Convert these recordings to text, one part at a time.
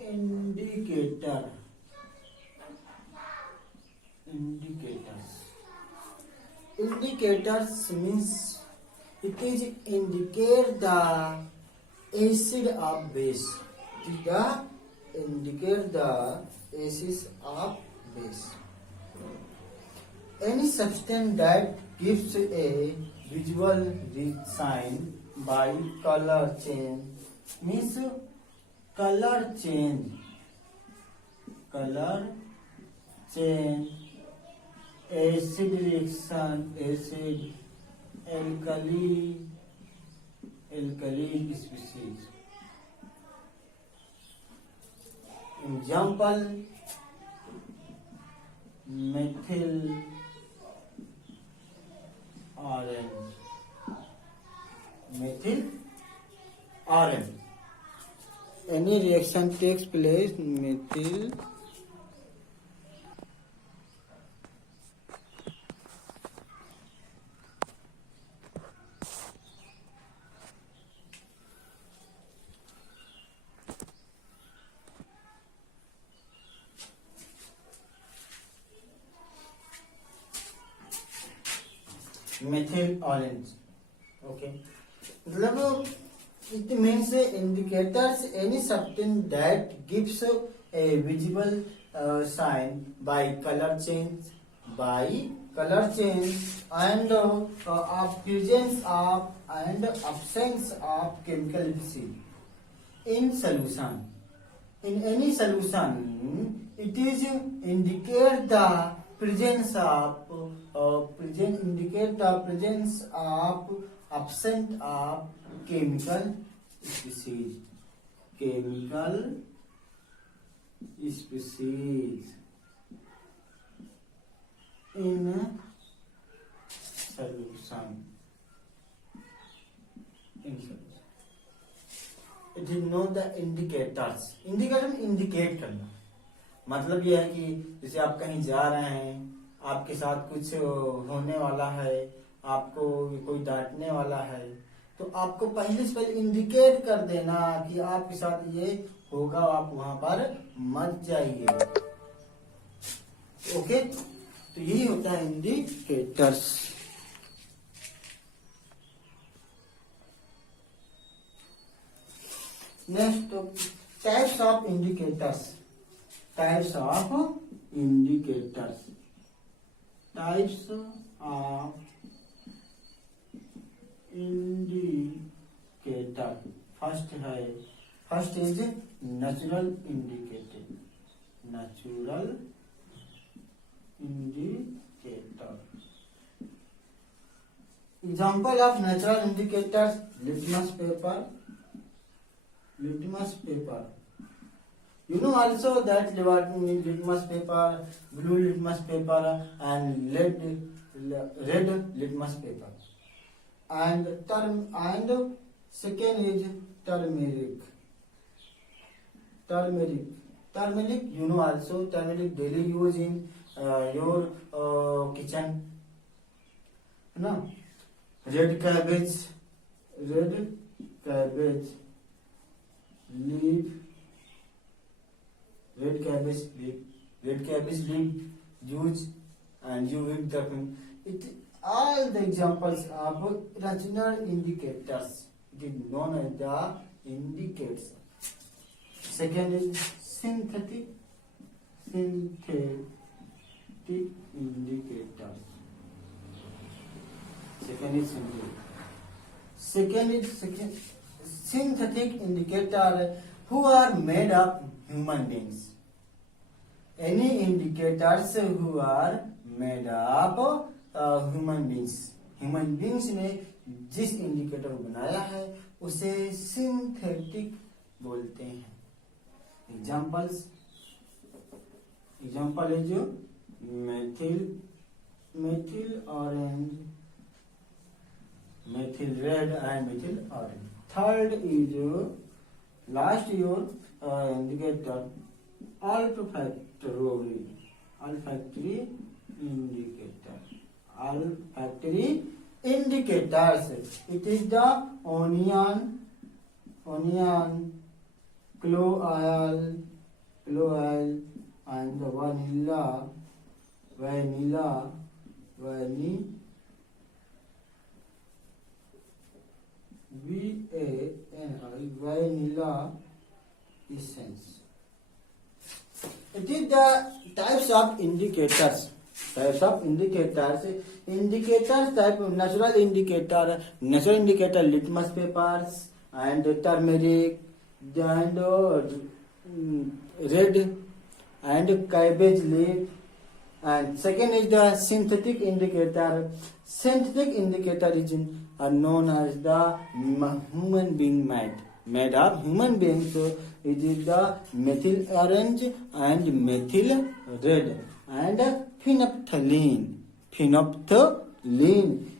indicator. Indicators. Indicators means it is indicate the acid of base. It is the indicate the acid of base. Any substance that gives a visual sign by color change means color change, acid reaction, acid, alkali species. Example: methyl orange. Any reaction takes place, methyl orange. Okay, मतलब it means indicators any substance that gives a visible sign by color change and of presence of and absence of chemical species in solution. In any solution, it is indicate the presence of absence of chemical species. In solution. It is not the indicators. Indicator में indicate करना, मतलब यह है कि जैसे आप कहीं जा रहे हैं, आपके साथ कुछ होने वाला है, आपको कोई डांटने वाला है, तो आपको पहले से पहले इंडिकेट कर देना कि आपके साथ ये होगा, आप वहां पर मत जाइए. ओके, तो यही होता है indicators. Next, types of indicators. Types of indicators. Types of indicator. First is natural indicator. Example of natural indicators: litmus paper. You know also that what means litmus paper, blue litmus paper, and red litmus paper. And second is turmeric. You know also turmeric daily use in your kitchen. No, red cabbage leaf. Red cabbage leaf juice, and you will definitely it. All the examples of natural indicators. It is known as the indicators. Second is synthetic indicators. Second is synthetic indicator who are made of human beings. Any indicators who are made up human beings. Human beings ने जिस indicator को बनाया है उसे synthetic बोलते हैं. Example है जो methyl orange, methyl red and methyl orange. Third is last your indicator olfactory indicators. It is the onion colloidal, and vanilla, vanilla essence. It is the types of indicators. Indicators type natural indicator litmus papers and turmeric and red and cabbage leaf. And second is the synthetic indicator. Synthetic indicator is known as the human being made of human beings. So it is the methyl orange and methyl red and phenolphthalein.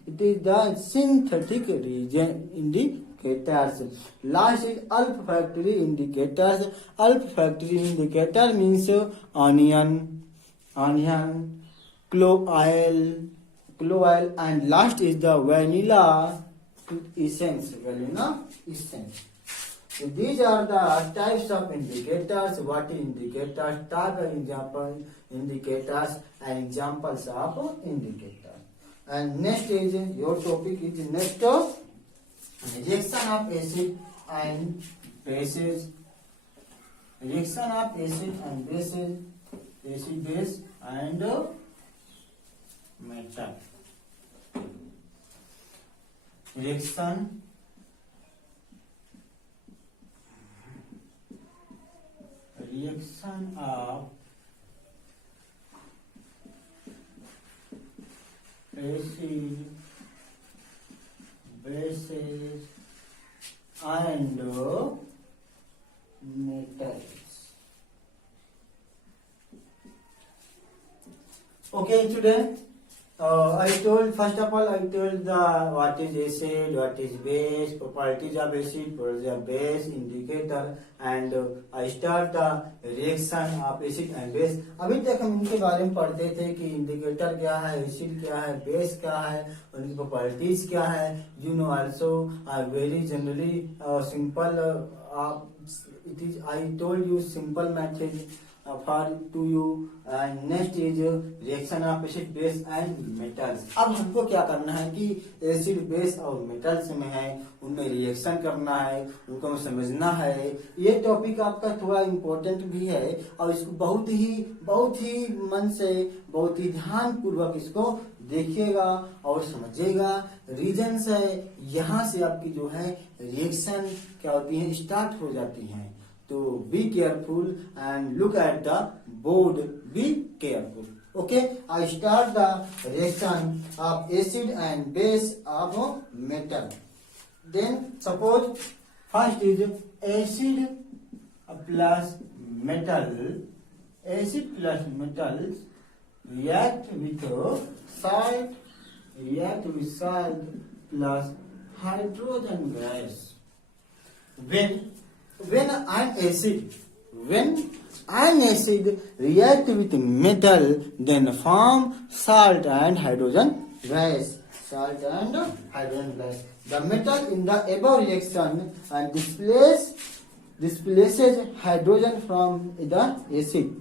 It is the synthetic indicators. Last is olfactory indicators. Olfactory indicator means onion, clove, and last is the vanilla essence. So these are the types of indicators. What is indicators? Type of example indicators and examples of indicators. And next is your topic is next reaction of acid and bases. Reaction of acid and bases, acid base and metal. Reaction of acid, bases and metals. Okay, today first of all I told the what is acid, what is base, properties of acid, properties of base, indicator, and I start the reaction of acid and base. अभी तक हम इनके बारे में पढ़ते थे कि indicator क्या है, एसिड क्या है, बेस क्या है, उनकी प्रॉपर्टीज क्या है. You know also very generally simple. It is I told you simple method for to you. And next is reaction of acid base and metals. अब हमको क्या करना है कि एसिड बेस और मेटल्स में है उनमें रिएक्शन करना है, उनको समझना है. ये टॉपिक आपका थोड़ा इम्पोर्टेंट भी है और इसको बहुत ही मन से बहुत ही ध्यान पूर्वक इसको देखिएगा और समझिएगा. रीजन है यहाँ से आपकी जो है रिएक्शन क्या होती है स्टार्ट हो जाती है. तो be careful and look at the board. Be careful. Okay, I start the reaction of acid and base of metal. Then suppose first is acid plus metal. Acid plus metals react with salt plus hydrogen gas. When an acid react with metal, then form salt and hydrogen gas. The metal in the above reaction and displaces hydrogen from the acid.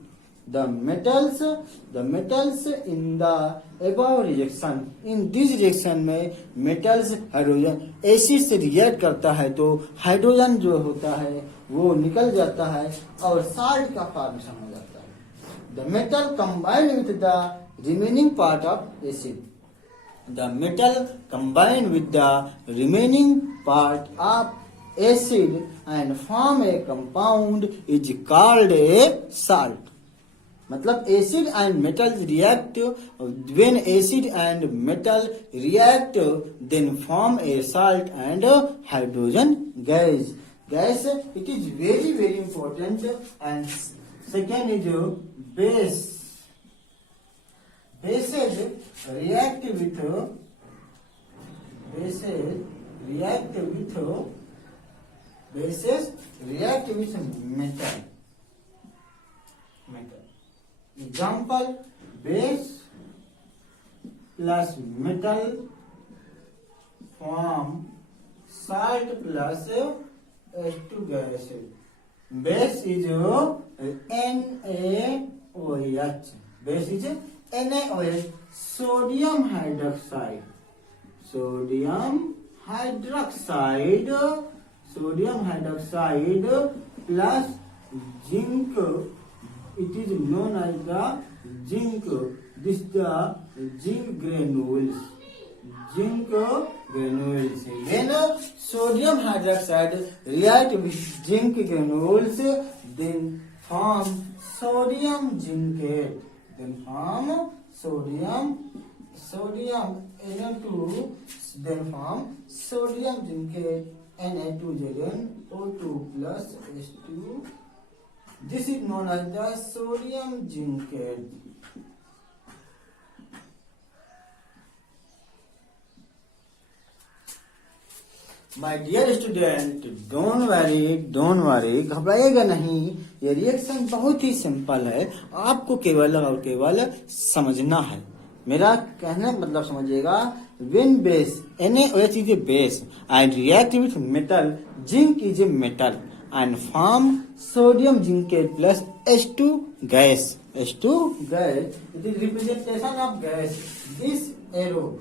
The metals in the above reaction, in this reaction में metals hydrogen acid से react करता है तो hydrogen जो होता है वो निकल जाता है और साल्ट का फॉर्मेशन हो जाता है. The metal combined with the remaining part of acid. The metal combined with the remaining part of acid and form a compound is called a salt. मतलब acid and metal react. When acid and metal react then form a salt and hydrogen gas. It is very very important. And second is base. Bases react with metal. Example, base plus metal form salt plus H2 gas. Base is NaOH. Base is NaOH. Sodium hydroxide. Sodium hydroxide plus zinc. It is known as the zinc. This is the zinc granules. When sodium hydroxide react with zinc granules, then form sodium zincate. Na2, then form sodium zincate Na2ZnO2 plus H2. This is known as the sodium zincate. My dear student, don't worry, घबराइएगा नहीं। ये reaction बहुत ही simple है, आपको केवल और केवल समझना है। मेरा कहने का मतलब समझिएगा। When base NaOH is a base and react with metal, zinc is a metal and form sodium zincate plus H2 gas. It is representation of gas. This arrow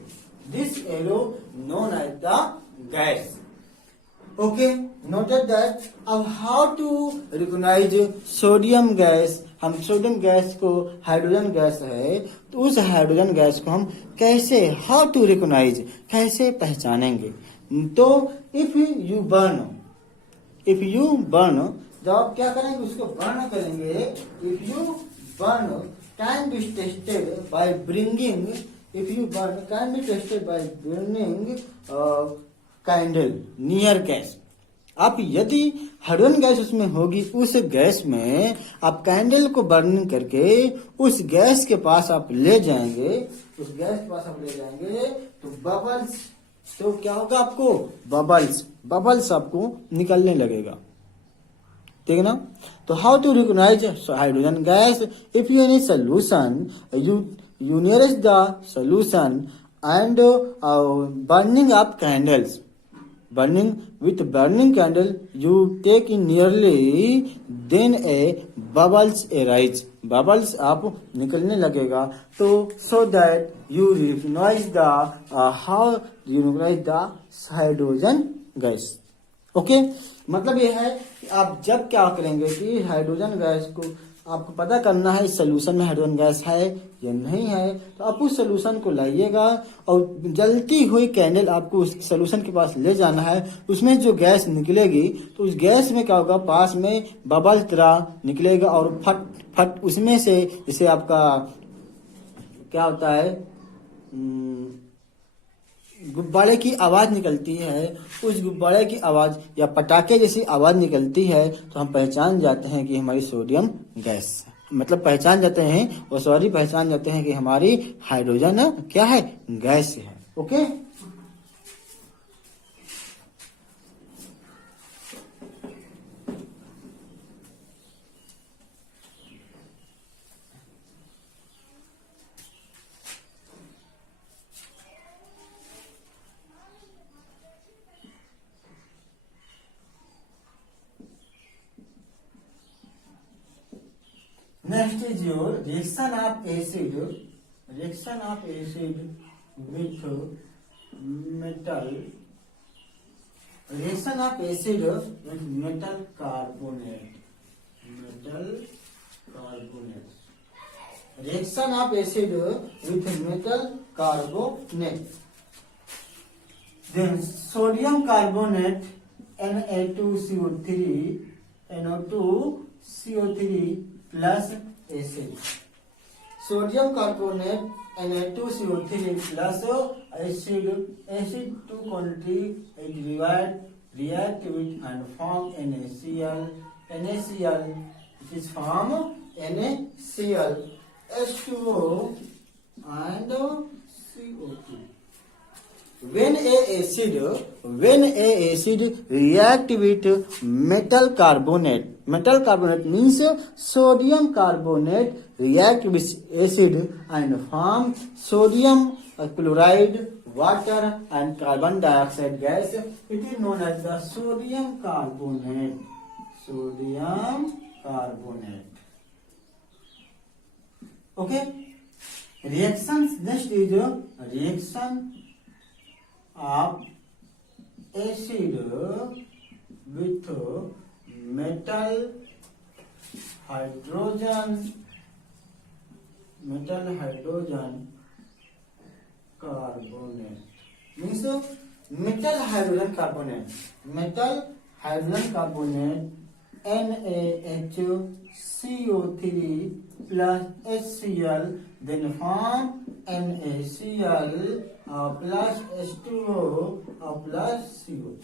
known as the gas. Okay, noted that. अब how to recognize sodium gas. हम sodium gas को hydrogen gas है, तो उस hydrogen gas को हम कैसे how to recognise कैसे पहचानेंगे। तो इफ यू बर्न जब आप क्या करेंगे उसको बर्न करेंगे। If you burn can be tested by bringing candle near gas. आप यदि हाइड्रोजन गैस उसमें होगी, उस गैस में आप कैंडल को बर्निंग करके उस गैस के पास आप ले जाएंगे, तो बबल्स, तो क्या होगा आपको बबल्स आपको निकलने लगेगा। ठीक है ना। तो how to recognise hydrogen gas. If you any solution you nearest the solution and burning up candles. With burning candle you take in nearly, then a bubbles arise. Bubbles आप निकलने लगेगा। तो so that you recognize the hydrogen gas. Okay, मतलब ये है कि आप जब क्या करेंगे कि हाइड्रोजन गैस को आपको पता करना है इस सोल्यूशन में हाइड्रोजन गैस है या नहीं है, तो आप उस सोल्यूशन को लाइएगा और जलती हुई कैंडल आपको उस सोल्यूशन के पास ले जाना है। उसमें जो गैस निकलेगी तो उस गैस में क्या होगा, पास में बबल तरह निकलेगा और फट उसमें से इसे आपका क्या होता है, गुब्बारे की आवाज निकलती है। उस गुब्बारे की आवाज या पटाखे जैसी आवाज निकलती है तो हम पहचान जाते हैं कि हमारी सोडियम गैस, मतलब पहचान जाते हैं कि हमारी हाइड्रोजन क्या है, गैस है। Okay, next is your reaction of acid with metal. Reaction of acid with metal carbonate. Reaction of acid with metal carbonate. Then sodium carbonate NO2CO3 plus acid. Sodium carbonate Na2CO3 plus acid. Acid two quantity is react with and form NaCl. It is form NaCl, H2O and CO2. When a acid react with metal carbonate means sodium carbonate react with acid and form sodium chloride, water and carbon dioxide gas. It is known as the sodium carbonate. sodium carbonate. Okay. Reactions next is reaction of acid with metal hydrogen carbonate. Means metal hydrogen carbonate NaHCO3 plus HCl then form NaCl plus H2O plus CO2.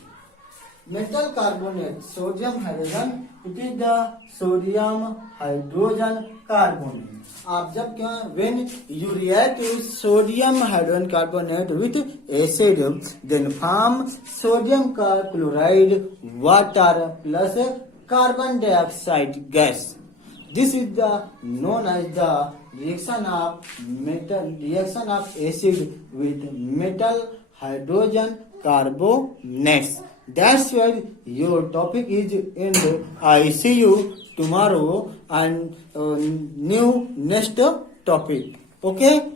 Metal carbonate, sodium hydrogen, it is the sodium hydrogen carbonate. आप जब क्या when you react with sodium hydrogen carbonate with acid then form sodium chloride water plus carbon dioxide gas. This is the known as the reaction of acid with metal hydrogen carbonates. That's why your topic is end. I see you tomorrow and new next topic. Okay.